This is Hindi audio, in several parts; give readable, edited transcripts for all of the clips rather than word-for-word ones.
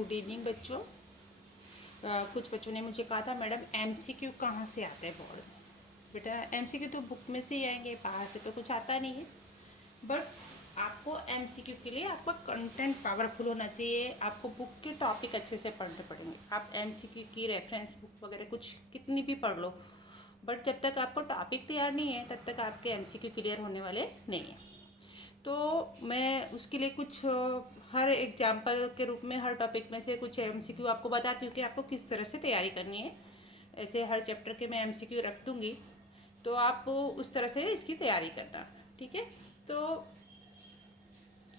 गुड इवनिंग बच्चों। कुछ बच्चों ने मुझे कहा था मैडम एमसीक्यू कहाँ से आते हैं बोर्ड में। बेटा एमसीक्यू तो बुक में से ही आएंगे, बाहर से तो कुछ आता नहीं है। बट आपको एमसीक्यू के लिए आपका कंटेंट पावरफुल होना चाहिए, आपको बुक के टॉपिक अच्छे से पढ़ने पड़ेंगे। आप एमसीक्यू की रेफरेंस बुक वगैरह कुछ कितनी भी पढ़ लो, बट जब तक आपको टॉपिक तैयार नहीं है तब तक आपके एमसीक्यू क्लियर होने वाले नहीं हैं। तो मैं उसके लिए कुछ हर एग्जाम्पल के रूप में हर टॉपिक में से कुछ एमसीक्यू आपको बताती हूँ कि आपको किस तरह से तैयारी करनी है। ऐसे हर चैप्टर के मैं एमसीक्यू रख दूँगी, तो आप उस तरह से इसकी तैयारी करना, ठीक है। तो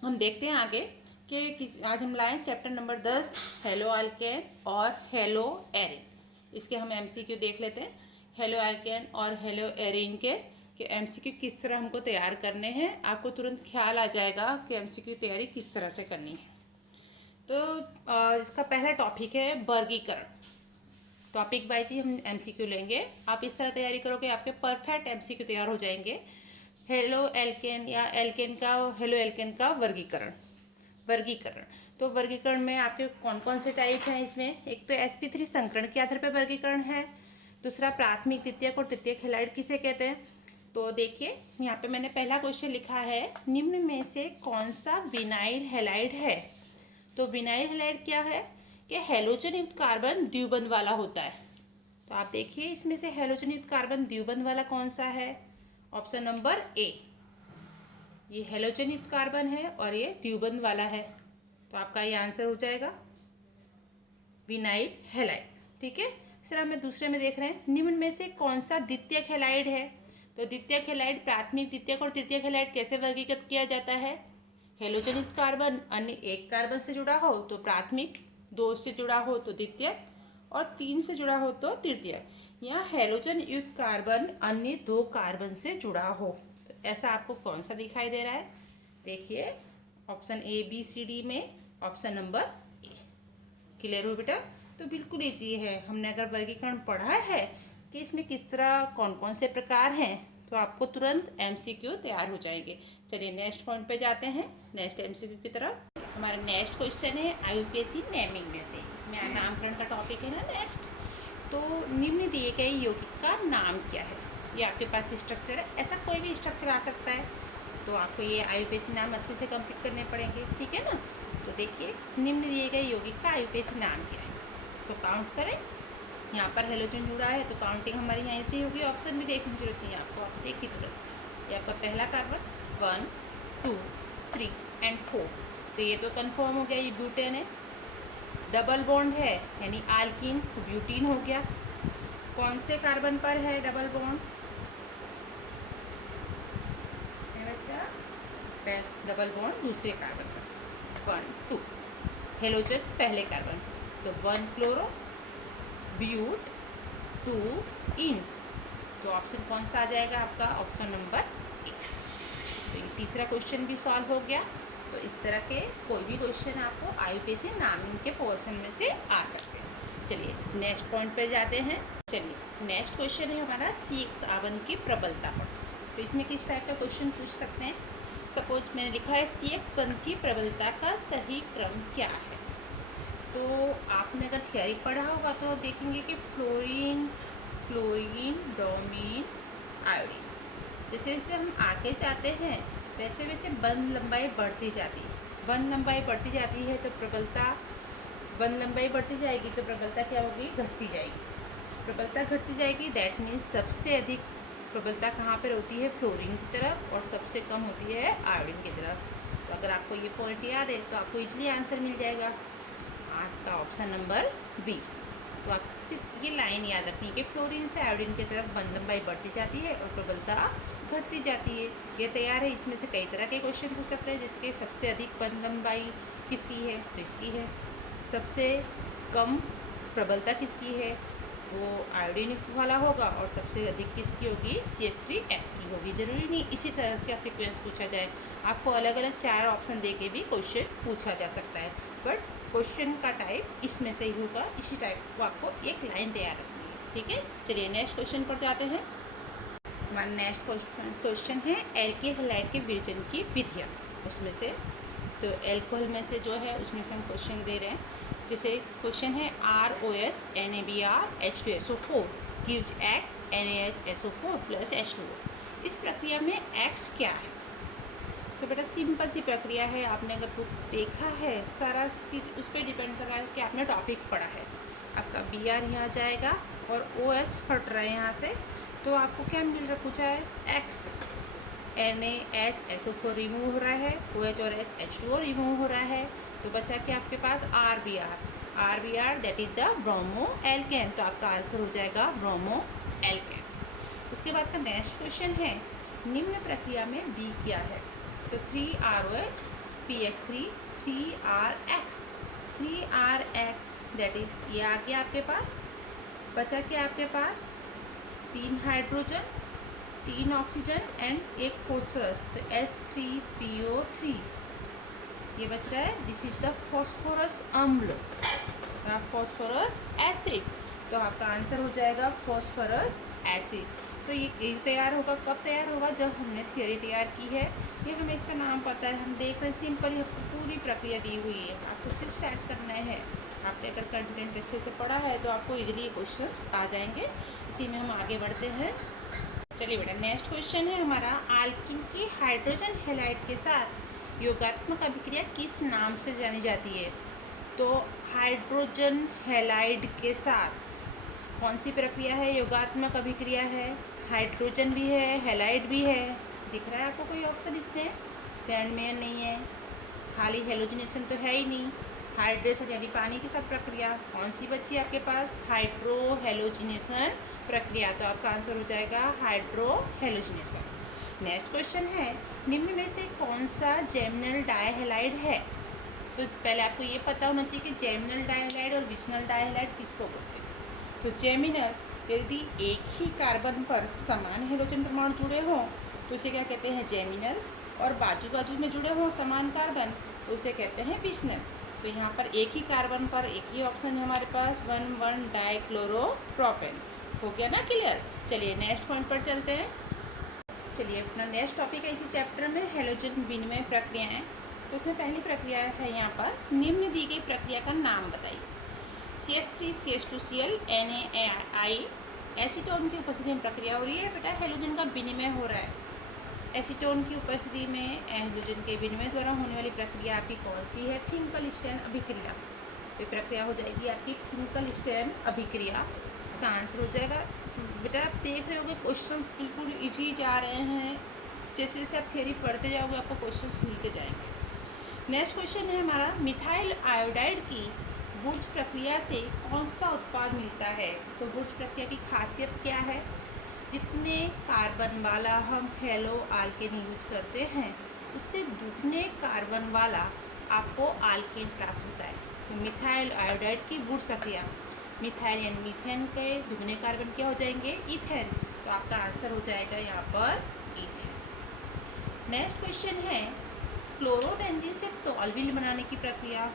हम देखते हैं आगे कि आज हम लाए चैप्टर नंबर 10 हेलो अल्केन और हेलो एरिन। इसके हम एमसीक्यू देख लेते हैं। हेलो अल्केन और हेलो एरिन के एमसीक्यू किस तरह हमको तैयार करने हैं, आपको तुरंत ख्याल आ जाएगा कि एमसीक्यू तैयारी किस तरह से करनी है। तो इसका पहला टॉपिक है वर्गीकरण। टॉपिक वाइज ही हम एमसीक्यू लेंगे। आप इस तरह तैयारी करोगे आपके परफेक्ट एमसीक्यू तैयार हो जाएंगे। हेलो एल्केन या एल्केन का हेलो एल्केन का वर्गीकरण तो वर्गीकरण में आपके कौन कौन से टाइप हैं इसमें। एक तो sp3 संकरण के आधार पर वर्गीकरण है। दूसरा प्राथमिक द्वितीयक और तृतीयक हैलाइड किसे कहते हैं। तो देखिए यहाँ पे मैंने पहला क्वेश्चन लिखा है, निम्न में से कौन सा विनाइल हैलाइड है। तो विनाइल हैलाइड क्या है कि हैलोजन युक्त कार्बन द्विबंध वाला होता है। तो आप देखिए इसमें से हैलोजन युक्त कार्बन द्विबंध वाला कौन सा है। ऑप्शन नंबर ए, ये हैलोजन युक्त कार्बन है और ये द्विबंध वाला है। तो आपका ये आंसर हो जाएगा विनाइल हैलाइड, ठीक है। इस तरह में दूसरे में देख रहे हैं, निम्न में से कौन सा द्वितीयक हैलाइड है। तो द्वितीयक हैलाइड प्राथमिक द्वितीयक और तृतीयक हैलाइड कैसे वर्गीकृत किया जाता है। हैलोजन युक्त कार्बन अन्य एक कार्बन से जुड़ा हो तो प्राथमिक, दो से जुड़ा हो तो द्वितीयक और तीन से जुड़ा हो तो तृतीयक, या हैलोजन युक्त कार्बन अन्य दो कार्बन से जुड़ा हो। तो ऐसा आपको कौन सा दिखाई दे रहा है। देखिए option A B C D में ऑप्शन नंबर ए। क्लियर हो बेटा। तो बिल्कुल ईजी है। हमने अगर वर्गीकरण पढ़ा है कि इसमें किस तरह कौन कौन से प्रकार हैं, तो आपको तुरंत एमसीक्यू तैयार हो जाएंगे। चलिए नेक्स्ट पॉइंट पे जाते हैं, नेक्स्ट एमसीक्यू की तरफ। हमारा नेक्स्ट क्वेश्चन है आईयूपीएससी नेमिंग में से, इसमें नामकरण का टॉपिक है ना नेक्स्ट। तो निम्न दिए गए यौगिक का नाम क्या है। ये आपके पास स्ट्रक्चर है, ऐसा कोई भी स्ट्रक्चर आ सकता है। तो आपको ये आईयूपीएससी नाम अच्छे से कंप्लीट करने पड़ेंगे, ठीक है ना। तो देखिए निम्न दिए गए यौगिक का आईयूपीएससी नाम क्या है। तो काउंट करें, यहाँ पर हेलोजन जुड़ा है तो काउंटिंग हमारी यहाँ से होगी। ऑप्शन भी देखने की जरूरत नहीं है आपको, आप देखिए तुरंत। ये आपका पहला कार्बन 1 2 3 एंड 4, तो ये तो कन्फर्म हो गया, ये ब्यूटेन है। डबल बॉन्ड है यानी आल्कीन, ब्यूटीन हो गया। कौन से कार्बन पर है डबल बॉन्ड बच्चा। डबल बॉन्ड दूसरे कार्बन पर 1 2, हेलोजन पहले कार्बन, तो 1 क्लोरो ब्यूट 2 इन। तो ऑप्शन कौन सा आ जाएगा आपका, ऑप्शन नंबर ए। तो ये तीसरा क्वेश्चन भी सॉल्व हो गया। तो इस तरह के कोई भी क्वेश्चन आपको आईयूपीएससी नामिंग के पोर्शन में से आ सकते हैं। चलिए नेक्स्ट पॉइंट पर जाते हैं। चलिए नेक्स्ट क्वेश्चन है हमारा CX की प्रबलता पर। तो इसमें किस टाइप का क्वेश्चन पूछ सकते हैं। सपोज मैंने लिखा है CX बंध की प्रबलता का सही क्रम क्या है। तो आपने अगर थियरी पढ़ा होगा तो देखेंगे कि फ्लोरीन, क्लोरीन, ब्रोमीन, आयोडीन, जैसे जैसे हम आगे जाते हैं वैसे वैसे बंध लंबाई बढ़ती जाती है। बंध लंबाई बढ़ती जाती है तो प्रबलता, बंध लंबाई बढ़ती जाएगी तो प्रबलता क्या होगी, घटती जाएगी। प्रबलता घटती जाएगी, दैट मीन्स सबसे अधिक प्रबलता कहाँ पर होती है, फ्लोरीन की तरफ, और सबसे कम होती है आयोडीन की तरफ। तो अगर आपको ये पॉइंट याद है तो आपको इजली आंसर मिल जाएगा, आपका ऑप्शन नंबर बी। तो आप सिर्फ ये लाइन याद रखनी है कि फ्लोरीन से आयोडीन की तरफ बंध लंबाई बढ़ती जाती है और प्रबलता घटती जाती है। ये तैयार है। इसमें से कई तरह के क्वेश्चन पूछ सकते हैं, जैसे कि सबसे अधिक बंध लंबाई किसकी है, तो इसकी है। सबसे कम प्रबलता किसकी है, वो आयोडीन युक्त वाला होगा, और सबसे अधिक किसकी होगी, CH3F की होगी। जरूरी नहीं इसी तरह का सीक्वेंस पूछा जाए, आपको अलग अलग 4 ऑप्शन दे के भी क्वेश्चन पूछा जा सकता है, बट क्वेश्चन का टाइप इसमें से ही होगा। इसी टाइप को आपको एक लाइन तैयार रखनी है, ठीक है। चलिए नेक्स्ट क्वेश्चन पर जाते हैं। हमारा नेक्स्ट क्वेश्चन है एल्किल हैलाइड के विरजन की विधियाँ, उसमें से। तो एल्कोहल में से जो है उसमें से हम क्वेश्चन दे रहे हैं। जैसे क्वेश्चन है ROH NaBr H2SO4 gives X NaHSO4 plus H2O। इस प्रक्रिया में X क्या है? तो बेटा सिंपल सी प्रक्रिया है, आपने अगर बुक देखा है सारा चीज़ उस पर डिपेंड कर रहा है कि आपने टॉपिक पढ़ा है। आपका Br यहाँ जाएगा और OH हट रहा है यहाँ से, तो आपको क्या मिल रहा, पूछा है X NaHSO4 रिमूव हो रहा है, OH और H2O रिमूव हो रहा है, तो बचा कि आपके पास RBr that is the bromo alkane. तो आपका आंसर हो जाएगा ब्रोमो एल्केन। उसके बाद का नेक्स्ट क्वेश्चन है निम्न प्रक्रिया में B क्या है? तो 3ROH PX3 3RX that is ये आ गया आपके पास। बचा क्या आपके पास 3 हाइड्रोजन 3 ऑक्सीजन एंड 1 फॉस्फोरस, तो H3PO3 ये बच रहा है। दिस इज द फॉस्फोरस अम्ल, फॉस्फोरस एसिड। तो आपका आंसर हो जाएगा फॉस्फोरस एसिड। तो ये तैयार होगा, कब तैयार होगा? जब हमने थियोरी तैयार की है। ये हमें इसका नाम पता है, हम देख रहे हैं सिंपल, ये पूरी प्रक्रिया दी हुई है, आपको सिर्फ सेट करना है। आपने अगर कंटेंट अच्छे से पढ़ा है तो आपको इजीली क्वेश्चंस आ जाएंगे। इसी में हम आगे बढ़ते हैं। चलिए बेटा नेक्स्ट क्वेश्चन है हमारा, आल्कीन की हाइड्रोजन हैलाइड के साथ योगात्मक अभिक्रिया किस नाम से जानी जाती है? तो हाइड्रोजन हैलाइड के साथ कौन सी प्रक्रिया है? योगात्मक अभिक्रिया है। हाइड्रोजन भी है, हैलाइड भी है। दिख रहा है आपको कोई ऑप्शन इसमें? सैंडमैन नहीं है, खाली हेलोजिनेशन तो है ही नहीं। हाइड्रेशन यानी पानी के साथ प्रक्रिया कौन सी बची आपके पास? हाइड्रो हेलोजिनेशन प्रक्रिया। तो आपका आंसर हो जाएगा हाइड्रो हेलोजिनेशन। नेक्स्ट क्वेश्चन है निम्न में से कौन सा जेमिनल डायहैलाइड है? तो पहले आपको ये पता होना चाहिए कि जेमिनल डायहैलाइड और विशनल डायहैलाइड किसको बोलते हैं। तो जेमिनल यदि एक ही कार्बन पर समान हेलोजन परमाणु जुड़े हों तो उसे क्या कहते हैं? जेमिनल। और बाजू बाजू में जुड़े हों समान कार्बन तो उसे कहते हैं विशनल। तो यहाँ पर एक ही कार्बन पर एक ही ऑप्शन है हमारे पास 1,1 डाइक्लोरोप्रोपेन। हो गया ना क्लियर? चलिए नेक्स्ट पॉइंट पर चलते हैं। चलिए अपना नेक्स्ट टॉपिक है इसी चैप्टर में हेलोजन विनिमय प्रक्रियाएँ। तो उसमें पहली प्रक्रिया है यहाँ पर निम्न दी गई प्रक्रिया का नाम बताइए। CH3CH2Cl NaI एसीटोन की उपस्थिति में प्रक्रिया हो रही है। बेटा हेलोजन का विनिमय हो रहा है। एसीटोन की उपस्थिति में हेलोजन के विनिमय द्वारा होने वाली प्रक्रिया आपकी कौन सी है? फिंकल-स्टेन अभिक्रिया। तो प्रक्रिया हो जाएगी आपकी फिंकल-स्टेन अभिक्रिया। इसका आंसर हो जाएगा बेटा, आप देख रहे होगे क्वेश्चंस बिल्कुल इजी जा रहे हैं। जैसे जैसे आप थियोरी पढ़ते जाओगे आपको क्वेश्चंस मिलते जाएंगे। नेक्स्ट क्वेश्चन है हमारा, मिथाइल आयोडाइड की बुर्ज प्रक्रिया से कौन सा उत्पाद मिलता है? तो बुर्ज प्रक्रिया की खासियत क्या है? जितने कार्बन वाला हम हेलो आल्केन यूज करते हैं उससे दुगने कार्बन वाला आपको आल्केन प्राप्त होता है। तो मिथाइल आयोडाइड की बुर्ज प्रक्रिया, मिथाइल यानी मीथेन के दुगने कार्बन क्या हो जाएंगे? इथेन। तो आपका आंसर हो जाएगा यहाँ पर इथेन। नेक्स्ट क्वेश्चन है क्लोरोबेंजीन से टॉल्विन बनाने की प्रक्रिया।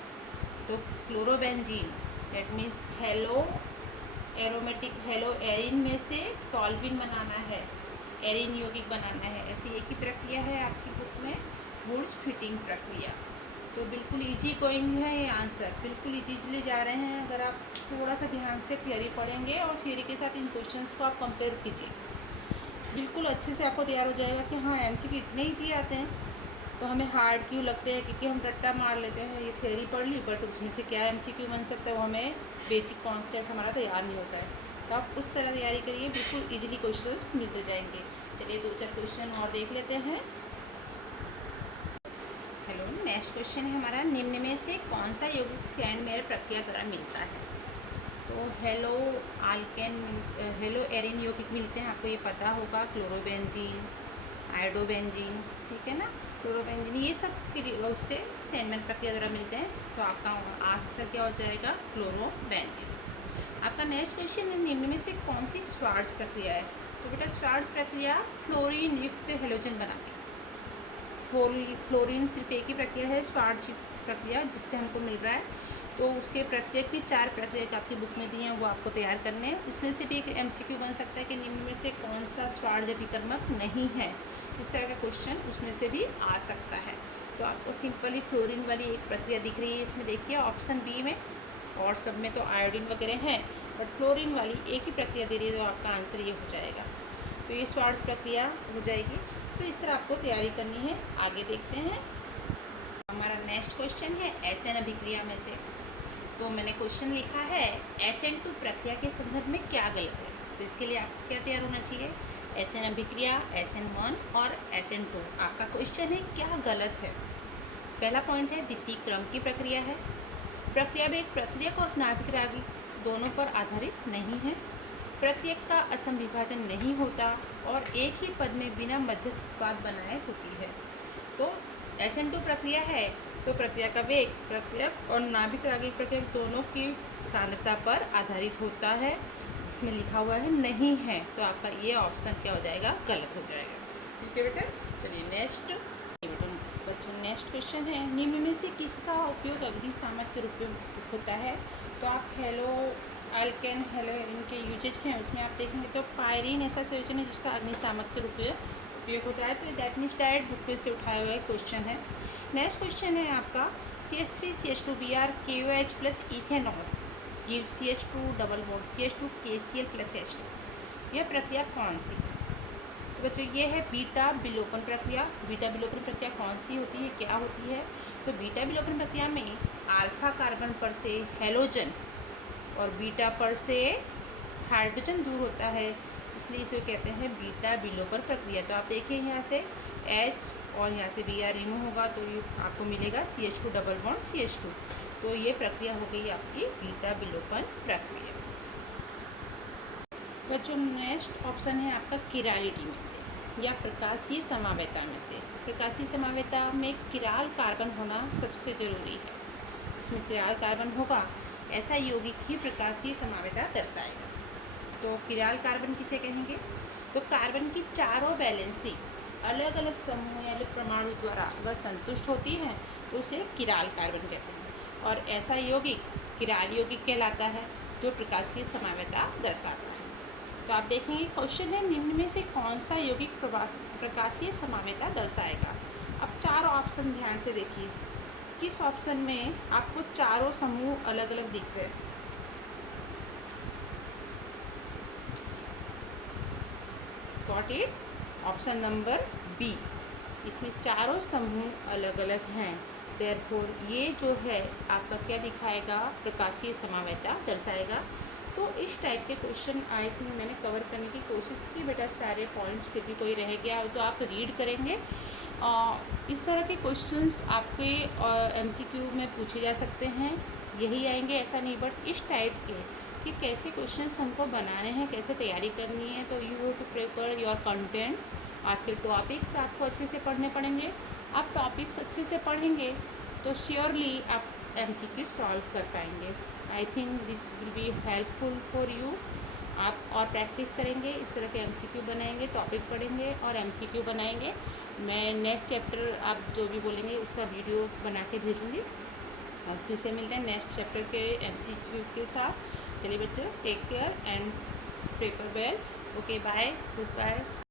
तो chlorobenzene that means hello aromatic hello Erin में से टॉल्विन बनाना है, एरिन यौगिक बनाना है। ऐसी एक ही प्रक्रिया है आपकी बुक में, वुड्स फिटिंग प्रक्रिया। तो बिल्कुल इजी गोइंग है ये आंसर, बिल्कुल इजीली जा रहे हैं। अगर आप थोड़ा सा ध्यान से थियोरी पढ़ेंगे और थियोरी के साथ इन क्वेश्चंस को आप कंपेयर कीजिए, बिल्कुल अच्छे से आपको तैयार हो जाएगा कि हाँ MCQ इतने ईजी आते हैं तो हमें हार्ड क्यों लगते हैं, क्योंकि हम रट्टा मार लेते हैं। ये थियोरी पढ़ ली बट उसमें से क्या MCQ बन सकता है वो हमें बेसिक कॉन्सेप्ट हमारा तैयार नहीं होता है। तो आप उस तरह तैयारी करिए, बिल्कुल इजीली क्वेश्चंस मिलते जाएंगे। चलिए 2-4 क्वेश्चन और देख लेते हैं। हेलो, नेक्स्ट क्वेश्चन है हमारा, निम्न में से कौन सा यौगिक सैंडमेयर प्रक्रिया द्वारा मिलता है? तो हेलो आल्केन हेलो एरिन यौगिक मिलते हैं, आपको ये पता होगा। क्लोरोबेंजीन, आयोडोबेंजीन, ठीक है ना, क्लोरोबेंजीन, ये सब उससे सैंडमेयर प्रक्रिया द्वारा मिलते हैं। तो आपका आंसर क्या हो जाएगा? क्लोरोबेंजीन। आपका नेक्स्ट क्वेश्चन है निम्न में से कौन सी स्वार्ट्ज प्रक्रिया है? तो बेटा स्वार्ट्ज प्रक्रिया फ्लोरीन युक्त हेलोजन बनाती है। फ्लोरीन सिर्फ एक ही प्रक्रिया है स्वार्ट्ज प्रक्रिया जिससे हमको मिल रहा है। तो उसके प्रत्येक भी 4 प्रक्रिया आपकी बुक में दी हैं, वो आपको तैयार करने हैं। उसमें से भी एक MCQ बन सकता है कि निम्न में से कौन सा स्वार्ट्ज अभिकर्मक नहीं है। इस तरह का क्वेश्चन उसमें से भी आ सकता है। तो आपको सिंपली फ्लोरीन वाली एक प्रक्रिया दिख रही है इसमें, देखिए ऑप्शन बी में और सब में तो आयोडीन वगैरह हैं, बट फ्लोरीन वाली एक ही प्रक्रिया दे रही है, तो आपका आंसर ये हो जाएगा। तो ये स्वार्ट्ज प्रक्रिया हो जाएगी। तो इस तरह आपको तैयारी करनी है। आगे देखते हैं, हमारा नेक्स्ट क्वेश्चन है एसएन अभिक्रिया में से। तो मैंने क्वेश्चन लिखा है SN2 प्रक्रिया के संदर्भ में क्या गलत है। तो इसके लिए आपको क्या तैयार होना चाहिए, SN अभिक्रिया, SN1 और SN2। आपका क्वेश्चन है क्या गलत है। पहला पॉइंट है द्वितीय क्रम की प्रक्रिया है। प्रक्रिया में एक प्रक्रियक और नाभिक रागिक दोनों पर आधारित नहीं है। प्रक्रियक का असम विभाजन नहीं होता और एक ही पद में बिना मध्यस्थ उत्पाद बनाए होती है। तो SN2 प्रक्रिया है तो प्रक्रिया का वेग प्रक्रियक और नाभिक रागिक प्रक्रियक दोनों की सांद्रता पर आधारित होता है। इसमें लिखा हुआ है नहीं है, तो आपका ये ऑप्शन क्या हो जाएगा, गलत हो जाएगा। ठीक है बेटा, चलिए नेक्स्ट बच्चों नेक्स्ट क्वेश्चन है निम्न में से किसका उपयोग अग्निशामक के रूप में होता है। तो आप हेलो एल्केन हेलोइन के यूजेज हैं, उसमें आप देखेंगे तो पायरीन ऐसा संयोजन है जिसका अग्निशामक के रूप में उपयोग होता है। तो दैट मीन्स डायरेक्ट बुक में से उठाया हुआ क्वेश्चन है। नेक्स्ट क्वेश्चन है आपका CH3CH2Br KOH plus ethanol give CH2 double bond CH2 KCl plus H2। यह प्रक्रिया कौन सी है। तो बच्चों ये है बीटा विलोपन प्रक्रिया। बीटा विलोपन प्रक्रिया कौन सी होती है, क्या होती है। तो बीटा विलोपन प्रक्रिया में अल्फा कार्बन पर से हेलोजन और बीटा पर से हाइड्रोजन दूर होता है, इसलिए इसे कहते हैं बीटा विलोपन प्रक्रिया। तो आप देखिए यहाँ से H और यहाँ से Br रिमूव होगा तो ये आपको मिलेगा CH2 डबल बॉन्ड CH2। तो ये प्रक्रिया हो गई आपकी बीटा विलोपन प्रक्रिया। बच्चों नेक्स्ट ऑप्शन है आपका किरालिटी में से या प्रकाशीय समावेता में से। प्रकाशीय समावेता में किराल कार्बन होना सबसे ज़रूरी है। इसमें किराल कार्बन होगा ऐसा यौगिक ही प्रकाशीय समावेता दर्शाएगा। तो किराल कार्बन किसे कहेंगे, तो कार्बन की चारों वैलेंसी अलग अलग समूह या परमाणु द्वारा अगर संतुष्ट होती हैं तो उसे किराल कार्बन कहते हैं, और ऐसा यौगिक किराल यौगिक कहलाता है जो प्रकाशीय समावेता दर्शाता है। तो आप देखेंगे क्वेश्चन है निम्न में से कौन सा यौगिक प्रकाशीय समावेता दर्शाएगा। अब चार ऑप्शन ध्यान से देखिए, किस ऑप्शन में आपको चारों समूह अलग अलग दिख रहे हैं। Got it, option number B, इसमें चारों समूह अलग अलग हैं। देयरफॉर ये जो है आपका क्या दिखाएगा, प्रकाशीय समावेता दर्शाएगा। तो इस टाइप के क्वेश्चन आई थिंक मैंने कवर करने की कोशिश की बेटा, सारे पॉइंट्स फिर भी कोई रह गया हो तो आप रीड करेंगे। इस तरह के क्वेश्चंस आपके MCQ में पूछे जा सकते हैं, यही आएंगे ऐसा नहीं, बट इस टाइप के कि कैसे क्वेश्चंस हमको बनाने हैं, कैसे तैयारी करनी है। तो you have to prepare your content. आपके टॉपिक्स आपको अच्छे से पढ़ने पड़ेंगे। आप टॉपिक्स अच्छे से पढ़ेंगे तो श्योरली आप MCQ सॉल्व कर पाएंगे। I think this will be helpful for you. आप और प्रैक्टिस करेंगे, इस तरह के MCQ बनाएंगे, टॉपिक पढ़ेंगे और MCQ बनाएंगे। मैं नेक्स्ट चैप्टर आप जो भी बोलेंगे उसका वीडियो बना के भेजूँगी, और फिर से मिलते हैं नेक्स्ट चैप्टर के MCQ के साथ। चलिए बच्चों, take care and prepare well. Okay, bye, good bye.